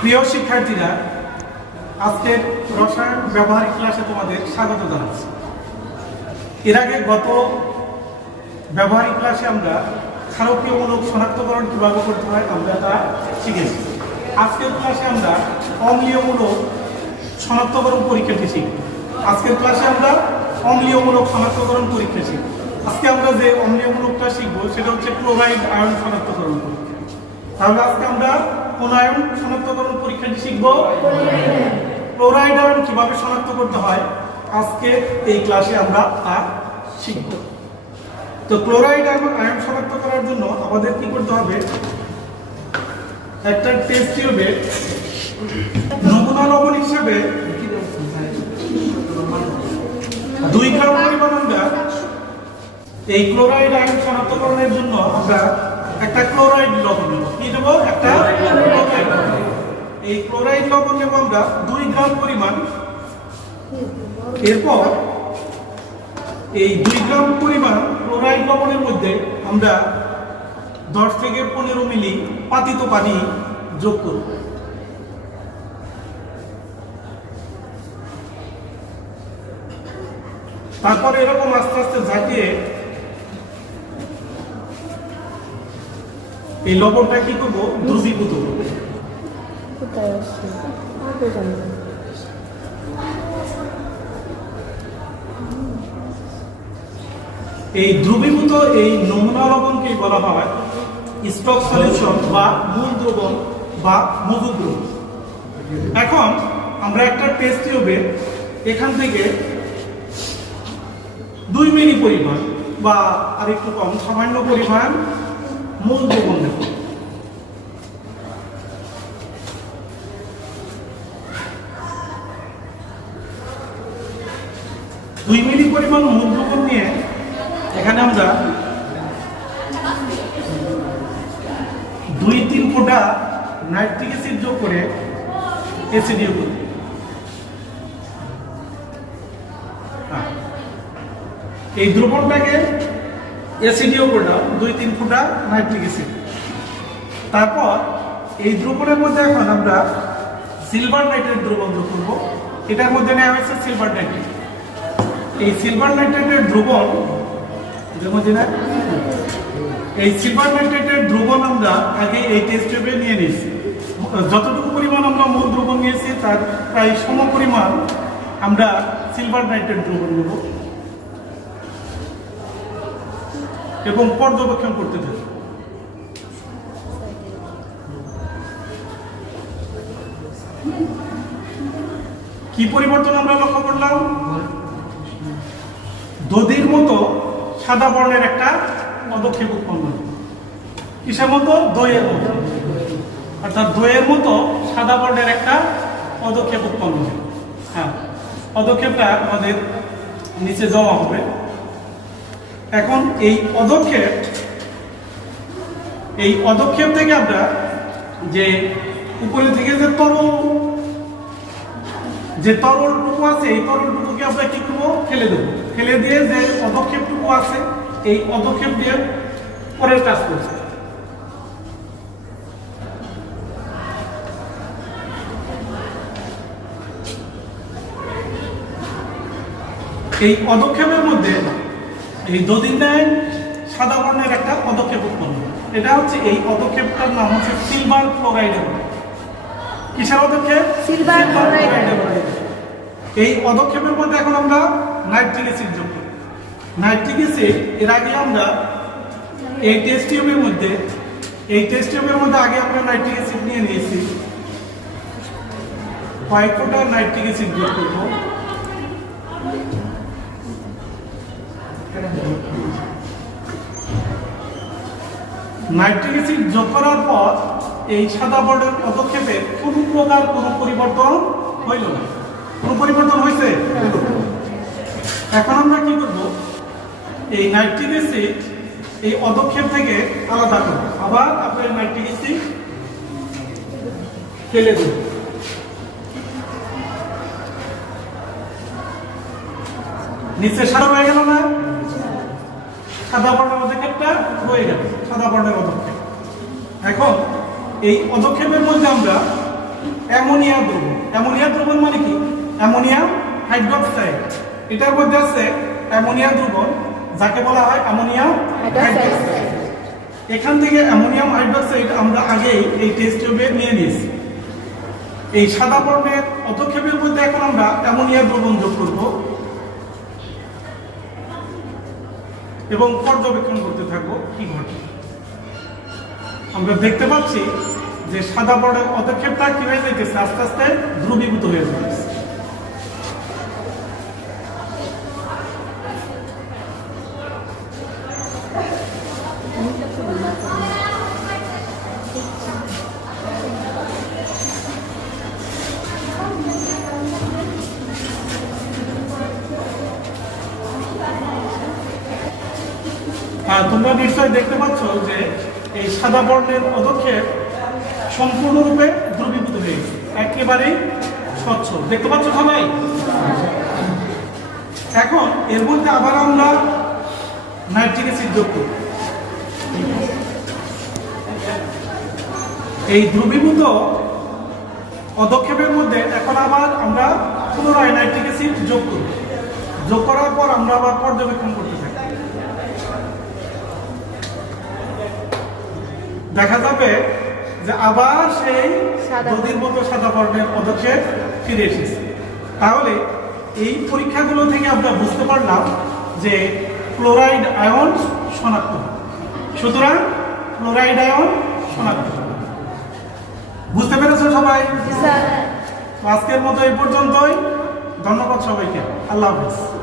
প্রিয় শিক্ষার্থীরা, আজকের রসায়ন ব্যবহারিক ক্লাসে তোমাদের স্বাগত জানাচ্ছি। এর আগে গত ব্যবহারিক ক্লাসে আমরা ক্ষারকীয়মূলক শনাক্তকরণ কীভাবে করতে হয় আমরা তা শিখেছি। আজকের ক্লাসে আমরা অম্লীয়মূলক শনাক্তকরণ পরীক্ষাটি শিখব। আজকের ক্লাসে আমরা অম্লীয়মূলক শনাক্তকরণ পরীক্ষা শিখব। আজকে আমরা যে অম্লীয়মূলকটা শিখব, সেটা হচ্ছে ক্লোরাইড আয়ন শনাক্তকরণ পরীক্ষা। তাহলে আজকে আমরা কোন আয়ন শনাক্তকরণ পরীক্ষাটি শিখব? ক্লোরাইড আয়ন কীভাবে শনাক্ত করতে হয়? আজকে এই ক্লাসে আমরা তা শিখব। তো ক্লোরাইড আয়ন আয়ন শনাক্ত করার জন্য আমাদের কি করতে হবে? একটা টেস্ট টিউবে নমুনা লবণ হিসেবে দুই গ্রাম পরিমাণ আমরা এই ক্লোরাইড আয়ন শনাক্তকরণের জন্য আমরা একটা ক্লোরাইড লবণ কি নেব? একটা। এই ক্লোরাইড লবণ নেব আমরা দুই গ্রাম পরিমাণ। এরপর এই দুই গ্রাম পরিমাণ ক্লোরাইড লবণের মধ্যে আমরা দশ থেকে পনেরো মিলি পাতিত পানি যোগ করব। তারপর এরকম আস্তে আস্তে ঝাঁকিয়ে এই লবণটা কি করব? দ্রবীভূত করব। কোথায় আসছে? এই দ্রবীভূত এই নমুনা লবণকে বলা হয় স্টক সলিউশন বা মূল দ্রবণ বা মধু দ্রবণ। এখন আমরা একটা টেস্ট টিউবে এখান থেকে দুই মিলি পরিমাণ বা আরেকটু কম সামান্য পরিমাণ মূল দ্রবণ দেব দুই মিলি পরিমাণ মূল নিয়ে এখানে আমরা দুই তিন ফোঁটা নাইট্রিক অ্যাসিড যোগ করে এসিডিও করি। এই দ্রবণটাকে এসিডিও করলাম, দুই তিন ফুটা নাইট্রিক অ্যাসিড। তারপর এই দ্রবণের মধ্যে এখন আমরা সিলভার নাইট্রেট দ্রবণ করব। এটার মধ্যে নেওয়া হয়েছে সিলভার নাইট্রেট। এই সিলভার নাইট্রেটের দ্রবণ, এটার মধ্যে না এই সিলভার নাইট্রেটের দ্রবণ আমরা আগে এই টেস্ট টিউবে নিয়ে নিয়েছি। যতটুকু পরিমাণ আমরা মূল দ্রবণ নিয়েছি, তার প্রায় সম পরিমাণ আমরা সিলভার নাইট্রেট দ্রবণ নেব। এবং পর্যবেক্ষণ করতে থাকি কি পরিবর্তন আমরা লক্ষ্য করলাম? দধির মতো সাদা বর্ণের একটা পদক্ষেপ উৎপন্ন। কিসের মতো? দইয়ের মতো। অর্থাৎ দইয়ের মতো সাদা বর্ণের একটা পদক্ষেপ উৎপন্ন হ্যাঁ পদক্ষেপটা আমাদের নিচে জমা হবে। এখন এই পদক্ষেপ এই পদক্ষেপ থেকে আমরা যে উপরে থেকে যে তরল, যে তরলটুকু আছে, এই তরলটুকুকে আমরা কি করব? ফেলে দেবো। ফেলে দিয়ে যে পদক্ষেপটুকু আছে, এই পদক্ষেপ দিয়ে পরের কাজ করছে এই পদক্ষেপের মধ্যে এই দদিনায় সাদা বর্ণের একটা পদক্ষেপ উৎপন্ন। এটা হচ্ছে এই পদক্ষেপটার নাম হচ্ছে সিলভার ক্লোরাইডের কিসের পদক্ষেপ? chloride এর। এই পদক্ষেপের মধ্যে এখন আমরা নাইট্রিক অ্যাসিড যোগ করি। নাইট্রিক অ্যাসিড এর আগে আমরা এই টেস্ট টিউবের মধ্যে এই টেস্ট টিউবের মধ্যে আগে আমরা নাইট্রিক অ্যাসিড নিয়ে নিয়েছি। কয়েক ফোঁটা নাইট্রিক অ্যাসিড যোগ করব। নাইট্রিক অ্যাসিড যোগ করার পর এই সাদা বর্ণের পদক্ষেপে কোনো প্রকার কোনো পরিবর্তন হইল না। কোনো পরিবর্তন হয়েছে এখন আমরা কি করব? এই নাইট্রিক অ্যাসিড এই পদক্ষেপ থেকে আলাদা করব। আবার আপনার নাইট্রিক অ্যাসিড ফেলে দেব। নিচে সাদা হয়ে গেল না? সাদা বর্ণের পদক্ষেপটা হয়ে গেল, সাদা বর্ণের পদক্ষেপ এখন এই পদক্ষেপের মধ্যে আমরা অ্যামোনিয়া দ্রবণ। অ্যামোনিয়া দ্রবণ মানে কি? Ammonium hydroxide. এটার মধ্যে আছে অ্যামোনিয়া দ্রবণ, যাকে বলা হয় অ্যামোনিয়াম। হাইড্রোক্সাইড। এখান থেকে অ্যামোনিয়াম হাইড্রোক্সাইড আমরা আগেই এই টেস্ট টিউবে নিয়ে নিয়েছি। এই সাদা বর্ণের পদক্ষেপের মধ্যে এখন আমরা অ্যামোনিয়া দ্রবণ যোগ করব। এবং পর্যবেক্ষণ করতে থাকব কি ঘটে। আমরা দেখতে পাচ্ছি যে সাদা বর্ণের পদক্ষেপটা কীভাবে দেখেছে আস্তে আস্তে ধ্রুবীভূত হয়ে যাচ্ছে। তোমরা নিশ্চয়ই দেখতে পাচ্ছ যে এই সাদা বর্ণের পদক্ষেপ সম্পূর্ণরূপে দ্রবীভূত হয়ে একেবারেই স্বচ্ছ। দেখতে পাচ্ছ সবাই? এখন এর মধ্যে আবার আমরা নাইট্রিক অ্যাসিড যোগ করি। এই দ্রবীভূত পদক্ষেপের মধ্যে এখন আবার আমরা পুনরায় নাইট্রিক অ্যাসিড যোগ করি। যোগ করার পর আমরা আবার পর্যবেক্ষণ করতে থাকি দেখা যাবে যে আবার সেই নদীর মতো সাদা বর্ণের পদক্ষেপ ফিরে এসেছে। তাহলে এই পরীক্ষাগুলো থেকে আমরা বুঝতে পারলাম যে ক্লোরাইড আয়ন শনাক্ত সুতরাং ক্লোরাইড আয়ন শনাক্ত বুঝতে পেরেছ সবাই? আজকের মতো এই পর্যন্তই। ধন্যবাদ সবাইকে। আল্লাহ হাফিজ।